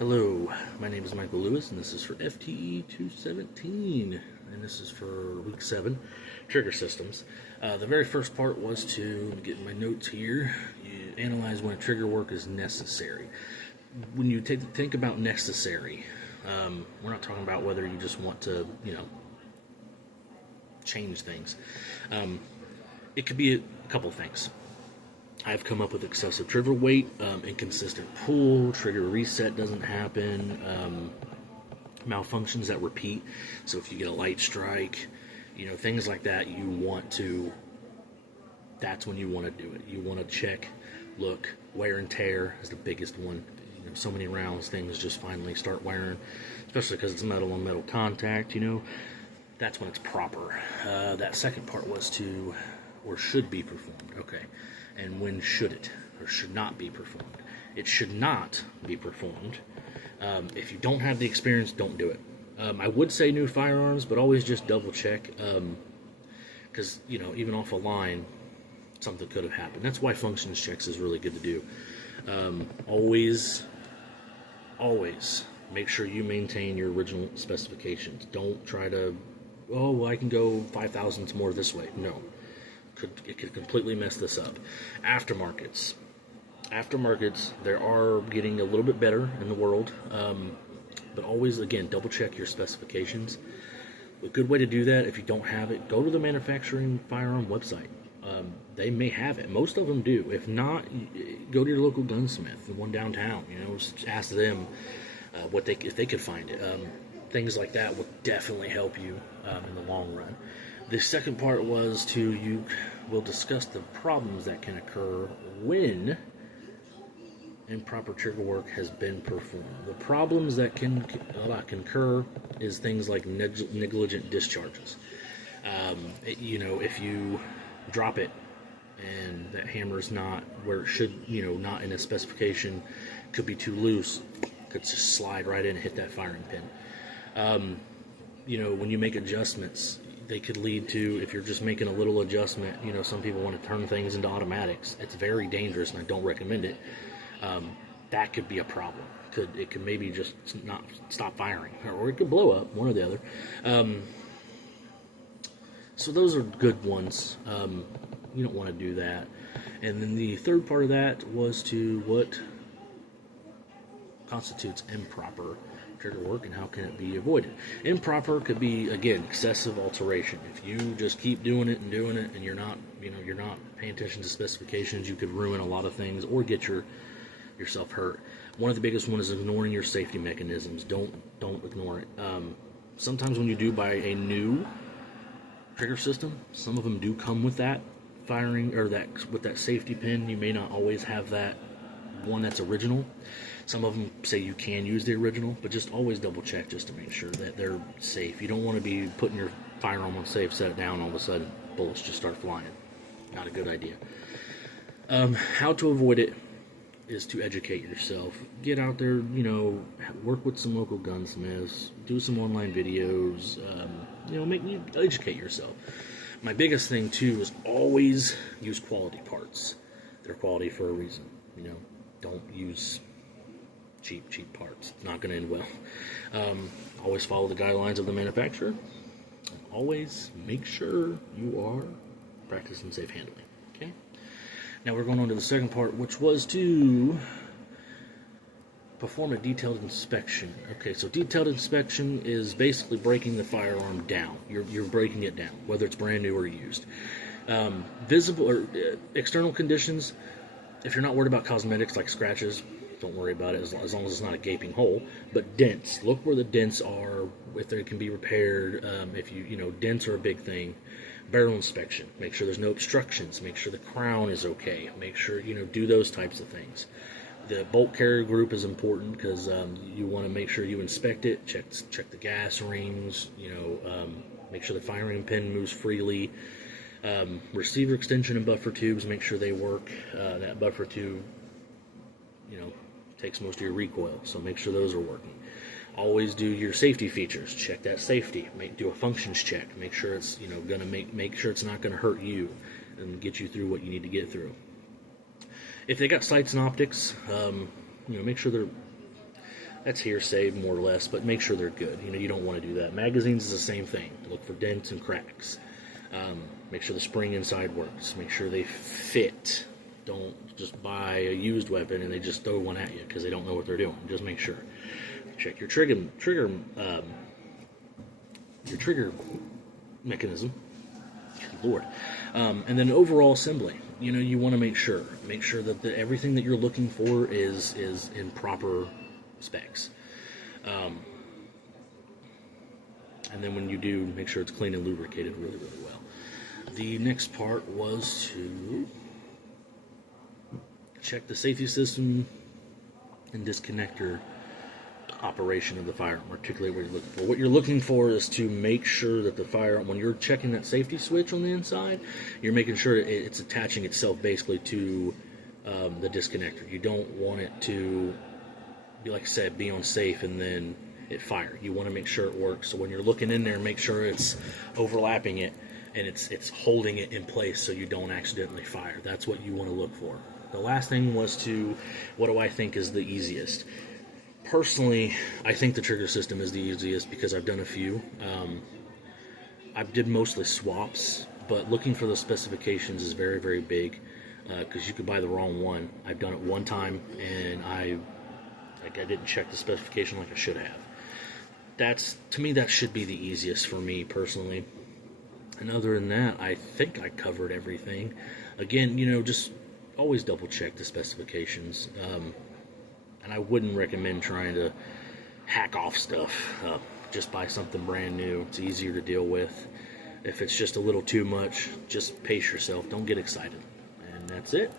Hello, my name is Michael Lewis, and this is for FTE 217, and this is for week 7, trigger systems. The very first part was to get my notes here. You analyze when a trigger work is necessary. When you think about necessary, we're not talking about whether you just want to, change things. It could be a couple things. I've come up with excessive trigger weight, inconsistent pull, trigger reset doesn't happen, malfunctions that repeat. So if you get a light strike, things like that, that's when you want to do it. You want to check, look, wear and tear is the biggest one. So many rounds, things just finally start wearing, especially because it's metal on metal contact, that's when it's proper. That second part was to, or should be performed, okay. And when should it or should not be performed? It should not be performed. If you don't have the experience, don't do it. I would say new firearms, but always just double check, because even off a line, something could have happened. That's why functions checks is really good to do. Always make sure you maintain your original specifications. Don't try to, I can go 5 thousandths more this way. No. It could completely mess this up. Aftermarkets, they are getting a little bit better in the world, but always, again, double check your specifications. A good way to do that, if you don't have it, go to the manufacturing firearm website. They may have it. Most of them do. If not, go to your local gunsmith, the one downtown. Just ask them if they could find it. Things like that will definitely help you in the long run. The second part was we'll discuss the problems that can occur when improper trigger work has been performed. The problems that can occur is things like negligent discharges. If you drop it and that hammer's not where it should, not in a specification, could be too loose, could just slide right in and hit that firing pin. When you make adjustments, they could lead to, if you're just making a little adjustment, some people want to turn things into automatics. It's very dangerous, and I don't recommend it. That could be a problem. It could maybe just not stop firing, or it could blow up, one or the other. So those are good ones. You don't want to do that. And then the third part of that was to what constitutes improper trigger work and how can it be avoided. Improper could be, again, excessive alteration. If you just keep doing it and you're not paying attention to specifications, you could ruin a lot of things or get yourself hurt. One of the biggest ones is ignoring your safety mechanisms. Don't ignore it. Sometimes when you do buy a new trigger system, some of them do come with that firing or with that safety pin. You may not always have that one that's original. Some of them say you can use the original, but just always double check just to make sure that they're safe. You don't want to be putting your firearm on safe, set it down, all of a sudden bullets just start flying. Not a good idea. How to avoid it is to educate yourself. Get out there, work with some local gunsmiths, do some online videos, educate yourself. My biggest thing too is always use quality parts. They're quality for a reason. Don't use cheap parts. It's not going to end well. Always follow the guidelines of the manufacturer. Always make sure you are practicing safe handling. Okay. Now we're going on to the second part, which was to perform a detailed inspection. Okay, so detailed inspection is basically breaking the firearm down. You're breaking it down, whether it's brand new or used. Visible or external conditions. If you're not worried about cosmetics like scratches, don't worry about it as long as it's not a gaping hole. But dents, look where the dents are, if they can be repaired. If dents are a big thing. Barrel inspection, make sure there's no obstructions, make sure the crown is okay, make sure, do those types of things. The bolt carrier group is important because you want to make sure you inspect it, check the gas rings, make sure the firing pin moves freely. Receiver extension and buffer tubes, make sure they work. That buffer tube, takes most of your recoil, so make sure those are working. Always do your safety features. Check that safety. Do a functions check. Make sure it's gonna make sure it's not gonna hurt you and get you through what you need to get through. If they got sights and optics, make sure they're That's hearsay, more or less, but make sure they're good. You don't want to do that. Magazines is the same thing. Look for dents and cracks. Make sure the spring inside works. Make sure they fit. Don't just buy a used weapon and they just throw one at you because they don't know what they're doing. Just make sure. Check your trigger mechanism. Lord. And then overall assembly. You want to make sure that everything that you're looking for is in proper specs. And then when you do, make sure it's clean and lubricated really, really well. The next part was to check the safety system and disconnector operation of the firearm. Articulate what you're looking for. What you're looking for is to make sure that the firearm, when you're checking that safety switch on the inside, you're making sure it's attaching itself basically to the disconnector. You don't want it to be, like I said, be on safe and then it fire. You want to make sure it works. So when you're looking in there, make sure it's overlapping it and it's holding it in place so you don't accidentally fire. That's what you want to look for. The last thing was to, what do I think is the easiest? Personally, I think the trigger system is the easiest because I've done a few. I did mostly swaps, but looking for those specifications is very, very big because you could buy the wrong one. I've done it one time and I didn't check the specification like I should have. To me, that should be the easiest for me personally. And other than that, I think I covered everything. Again, just always double check the specifications. And I wouldn't recommend trying to hack off stuff. Just buy something brand new. It's easier to deal with. If it's just a little too much, just pace yourself. Don't get excited. And that's it.